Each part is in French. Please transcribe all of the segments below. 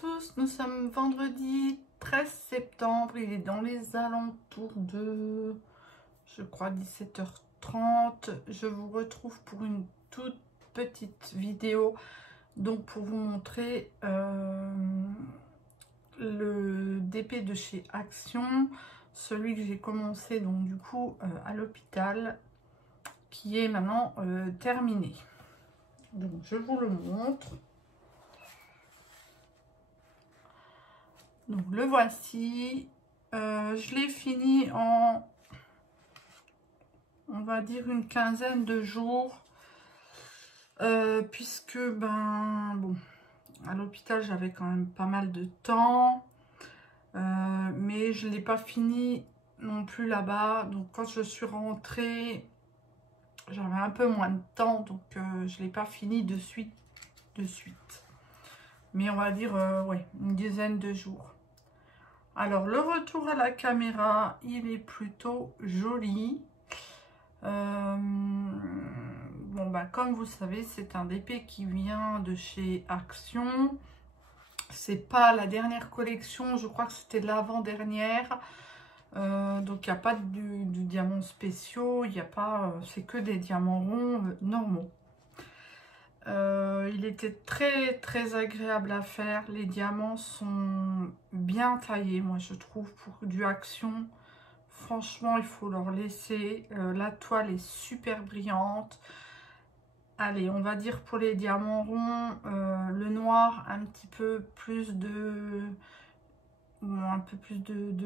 tous, nous sommes vendredi 13 septembre, il est dans les alentours de, je crois, 17h30. Je vous retrouve pour une toute petite vidéo, donc pour vous montrer le DP de chez Action, celui que j'ai commencé donc du coup à l'hôpital, qui est maintenant terminé. Donc je vous le montre. Donc le voici, je l'ai fini en, on va dire, une quinzaine de jours, puisque ben bon, à l'hôpital j'avais quand même pas mal de temps, mais je ne l'ai pas fini non plus là-bas. Donc quand je suis rentrée, j'avais un peu moins de temps, donc je ne l'ai pas fini de suite. Mais on va dire ouais, une dizaine de jours. Alors, le retour à la caméra, il est plutôt joli. Bon, bah, comme vous savez, c'est un DP qui vient de chez Action. C'est pas la dernière collection, je crois que c'était l'avant-dernière. Donc, il n'y a pas du diamant spéciaux, il n'y a pas, c'est que des diamants ronds normaux. Il était très agréable à faire. Les diamants sont bien taillés, moi je trouve, pour du Action. Franchement, il faut leur laisser. La toile est super brillante. Allez, on va dire pour les diamants ronds, le noir un petit peu plus de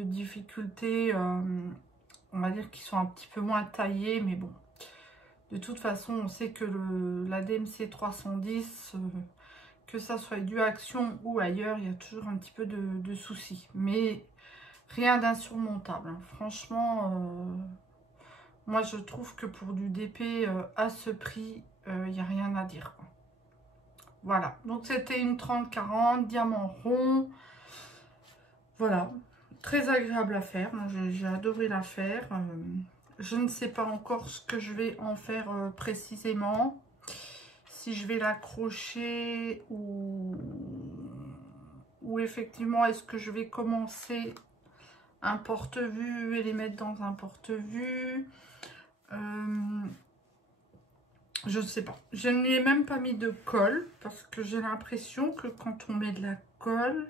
difficulté. On va dire qu'ils sont un petit peu moins taillés, mais bon. De toute façon, on sait que la DMC 310, que ça soit du Action ou ailleurs, il y a toujours un petit peu de soucis. Mais rien d'insurmontable, hein. Franchement, moi je trouve que pour du DP à ce prix, il n'y a rien à dire, quoi. Voilà, donc c'était une 30-40, diamant rond. Voilà, très agréable à faire. Moi j'ai adoré la faire. Je ne sais pas encore ce que je vais en faire précisément. Si je vais l'accrocher ou effectivement est-ce que je vais commencer un porte-vue et les mettre dans un porte-vue. Je ne sais pas. Je ne lui ai même pas mis de colle parce que j'ai l'impression que quand on met de la colle,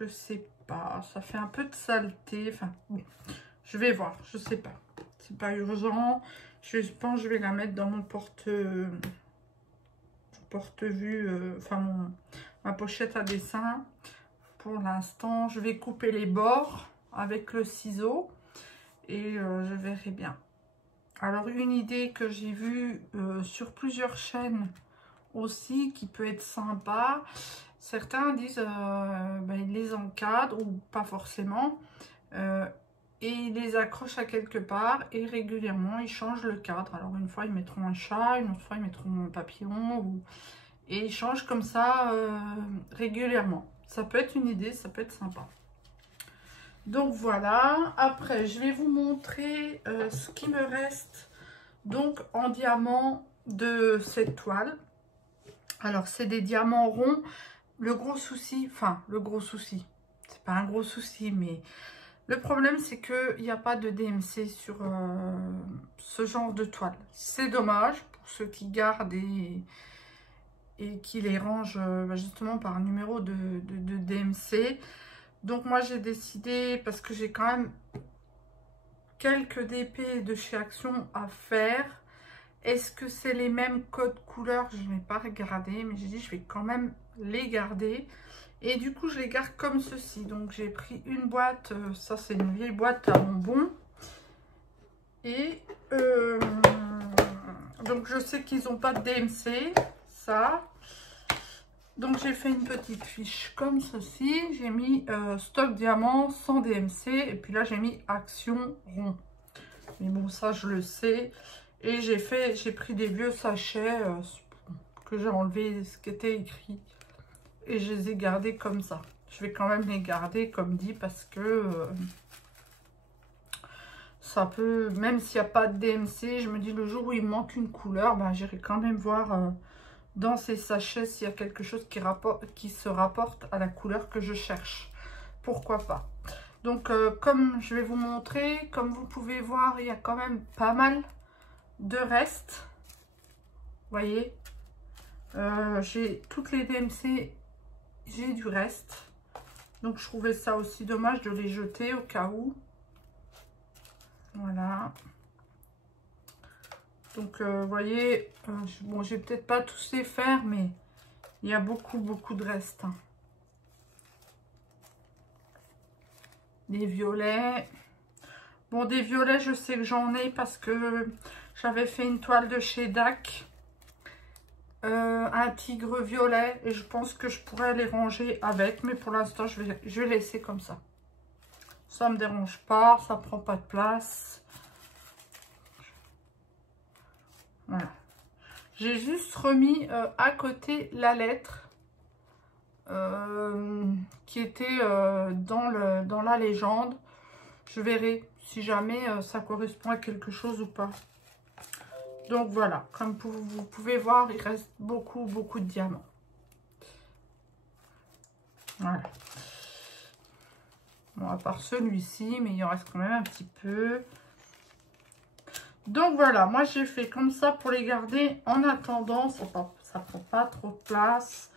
je sais pas, ça fait un peu de saleté. Enfin bon, je vais voir, je sais pas. C'est pas urgent. Je pense que je vais la mettre dans mon porte-vue, enfin ma pochette à dessin. Pour l'instant, je vais couper les bords avec le ciseau et je verrai bien. Alors, une idée que j'ai vue sur plusieurs chaînes aussi, qui peut être sympa, certains disent ben, ils les encadrent ou pas forcément, et ils les accrochent à quelque part et régulièrement ils changent le cadre. Alors une fois ils mettront un chat, une autre fois ils mettront un papillon, et ils changent comme ça régulièrement. Ça peut être une idée, ça peut être sympa. Donc voilà, après je vais vous montrer ce qui me reste donc en diamant de cette toile. Alors c'est des diamants ronds. Le gros souci, c'est pas un gros souci, mais le problème c'est qu'il n'y a pas de DMC sur ce genre de toile. C'est dommage pour ceux qui gardent et qui les rangent justement par numéro de DMC. Donc moi j'ai décidé, parce que j'ai quand même quelques DP de chez Action à faire. Est-ce que c'est les mêmes codes couleurs? Je n'ai pas regardé, mais j'ai dit je vais quand même les garder. Et du coup je les garde comme ceci. Donc j'ai pris une boîte, ça c'est une vieille boîte à bonbons. Et donc je sais qu'ils n'ont pas de DMC, ça. Donc j'ai fait une petite fiche comme ceci. J'ai mis stock diamant sans DMC. Et puis là j'ai mis Action rond. Mais bon, ça je le sais. Et j'ai pris des vieux sachets que j'ai enlevé ce qui était écrit. Et je les ai gardés comme ça. Je vais quand même les garder comme dit parce que ça peut, même s'il n'y a pas de DMC, je me dis le jour où il me manque une couleur, ben, j'irai quand même voir dans ces sachets s'il y a quelque chose qui se rapporte à la couleur que je cherche. Pourquoi pas. Donc, comme je vais vous montrer, comme vous pouvez voir, il y a quand même pas mal de restes. Vous voyez, j'ai toutes les DMC, j'ai du reste. Donc, je trouvais ça aussi dommage de les jeter au cas où. Voilà. Donc, vous voyez, bon, je vais peut-être pas tous les faire, mais il y a beaucoup de restes. Hein. Des violets. Bon, des violets, je sais que j'en ai parce que j'avais fait une toile de chez DAC. Un tigre violet. Et je pense que je pourrais les ranger avec. Mais pour l'instant, je vais laisser comme ça. Ça me dérange pas. Ça prend pas de place. Voilà. J'ai juste remis à côté la lettre qui était dans la légende. Je verrai si jamais ça correspond à quelque chose ou pas. Donc voilà, comme vous pouvez voir, il reste beaucoup de diamants. Voilà. Bon, à part celui-ci, mais il en reste quand même un petit peu. Donc voilà, moi j'ai fait comme ça pour les garder en attendant. Ça prend pas trop de place.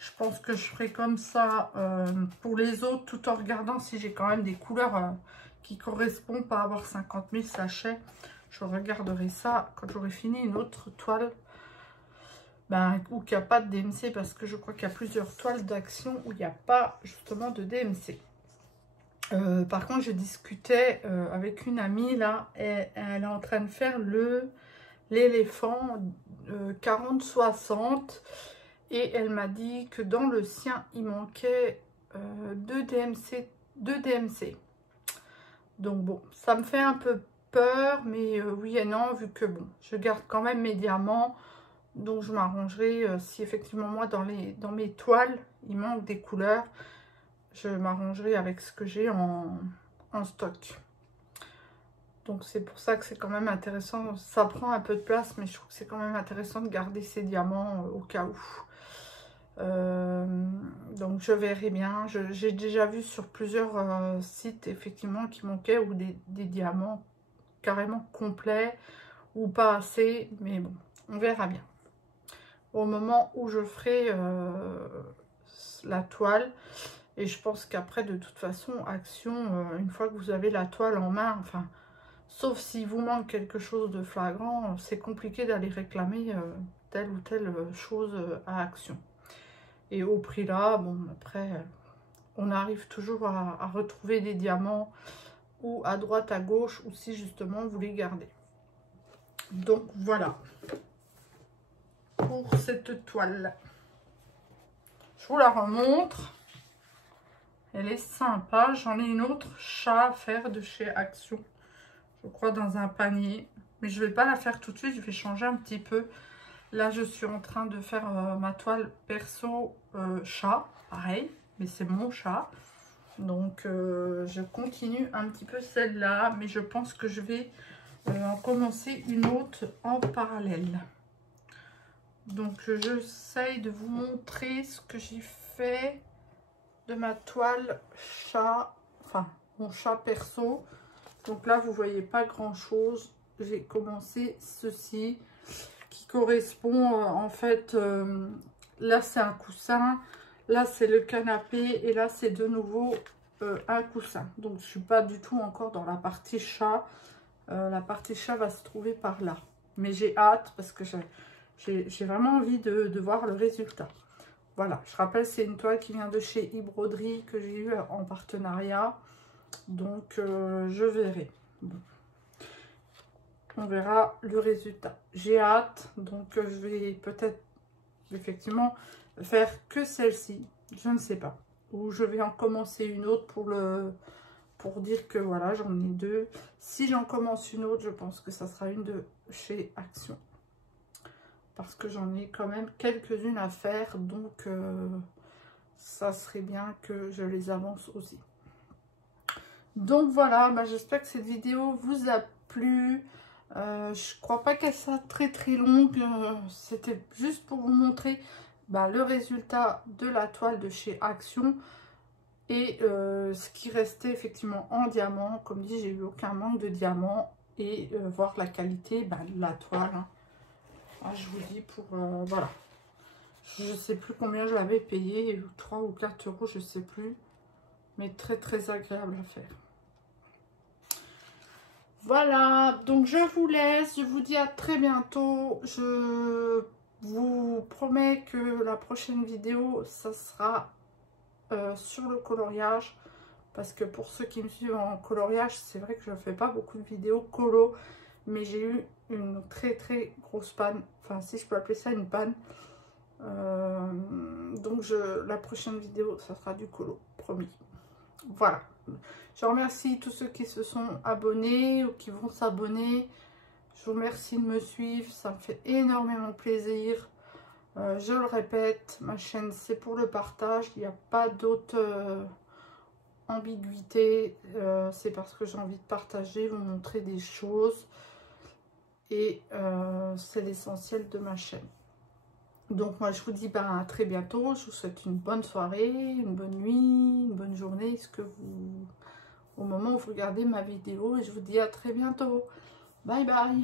Je pense que je ferai comme ça pour les autres, tout en regardant si j'ai quand même des couleurs qui correspondent, pas avoir 50 000 sachets. Je regarderai ça quand j'aurai fini une autre toile. Ou qu'il n'y a pas de DMC, parce que je crois qu'il y a plusieurs toiles d'action où il n'y a pas justement de DMC. Par contre, je discutais avec une amie là, et elle est en train de faire l'éléphant 40-60 et elle m'a dit que dans le sien, il manquait 2 DMC. Donc bon, ça me fait un peu peur, mais oui et non, vu que bon, je garde quand même mes diamants, donc je m'arrangerai si effectivement moi dans mes toiles, il manque des couleurs. Je m'arrangerai avec ce que j'ai en stock. Donc c'est pour ça que c'est quand même intéressant. Ça prend un peu de place, mais je trouve que c'est quand même intéressant de garder ces diamants au cas où. Donc je verrai bien. J'ai déjà vu sur plusieurs sites effectivement qui manquaient ou des diamants carrément complets ou pas assez. Mais bon, on verra bien. Au moment où je ferai la toile. Et je pense qu'après, de toute façon, action, une fois que vous avez la toile en main, enfin, sauf s'il vous manque quelque chose de flagrant, c'est compliqué d'aller réclamer telle ou telle chose à action. Et au prix là, bon, après, on arrive toujours à retrouver des diamants ou à droite, à gauche, ou si justement vous les gardez. Donc voilà pour cette toile. Je vous la remontre. Elle est sympa. J'en ai une autre chat à faire de chez Action. Je crois dans un panier. Mais je ne vais pas la faire tout de suite. Je vais changer un petit peu. Là, je suis en train de faire ma toile perso chat. Pareil. Mais c'est mon chat. Donc, je continue un petit peu celle-là. Mais je pense que je vais en commencer une autre en parallèle. Donc, j'essaye de vous montrer ce que j'ai fait de ma toile chat, enfin mon chat perso. Donc là vous voyez pas grand chose. J'ai commencé ceci qui correspond en fait là c'est un coussin, là c'est le canapé et là c'est de nouveau un coussin. Donc je suis pas du tout encore dans la partie chat. La partie chat va se trouver par là, mais j'ai hâte parce que j'ai vraiment envie de voir le résultat. Voilà, je rappelle, c'est une toile qui vient de chez eBroderie que j'ai eu en partenariat. Donc, je verrai. Bon. On verra le résultat. J'ai hâte, donc je vais peut-être effectivement faire que celle-ci. Je ne sais pas. Ou je vais en commencer une autre pour dire que voilà, j'en ai deux. Si j'en commence une autre, je pense que ça sera une de chez Action. Parce que j'en ai quand même quelques-unes à faire, donc ça serait bien que je les avance aussi. Donc voilà, j'espère que cette vidéo vous a plu. Je crois pas qu'elle soit très longue. C'était juste pour vous montrer le résultat de la toile de chez Action. Et ce qui restait effectivement en diamant. Comme dit, j'ai eu aucun manque de diamant. Et voir la qualité de la toile. Hein. Ah, je vous dis pour... voilà. Je sais plus combien je l'avais payé. 3 ou 4 euros, je sais plus. Mais très agréable à faire. Voilà, donc je vous laisse, je vous dis à très bientôt. Je vous promets que la prochaine vidéo, ça sera sur le coloriage. Parce que pour ceux qui me suivent en coloriage, c'est vrai que je ne fais pas beaucoup de vidéos colo. Mais j'ai eu une très grosse panne. Enfin, si je peux appeler ça une panne. Donc la prochaine vidéo, ça sera du colo, promis. Voilà. Je remercie tous ceux qui se sont abonnés ou qui vont s'abonner. Je vous remercie de me suivre. Ça me fait énormément plaisir. Je le répète, ma chaîne, c'est pour le partage. Il n'y a pas d'autre ambiguïté. C'est parce que j'ai envie de partager, vous montrer des choses. Et c'est l'essentiel de ma chaîne. Donc moi je vous dis à très bientôt. Je vous souhaite une bonne soirée, une bonne nuit, une bonne journée. Au moment où vous regardez ma vidéo, et je vous dis à très bientôt. Bye bye.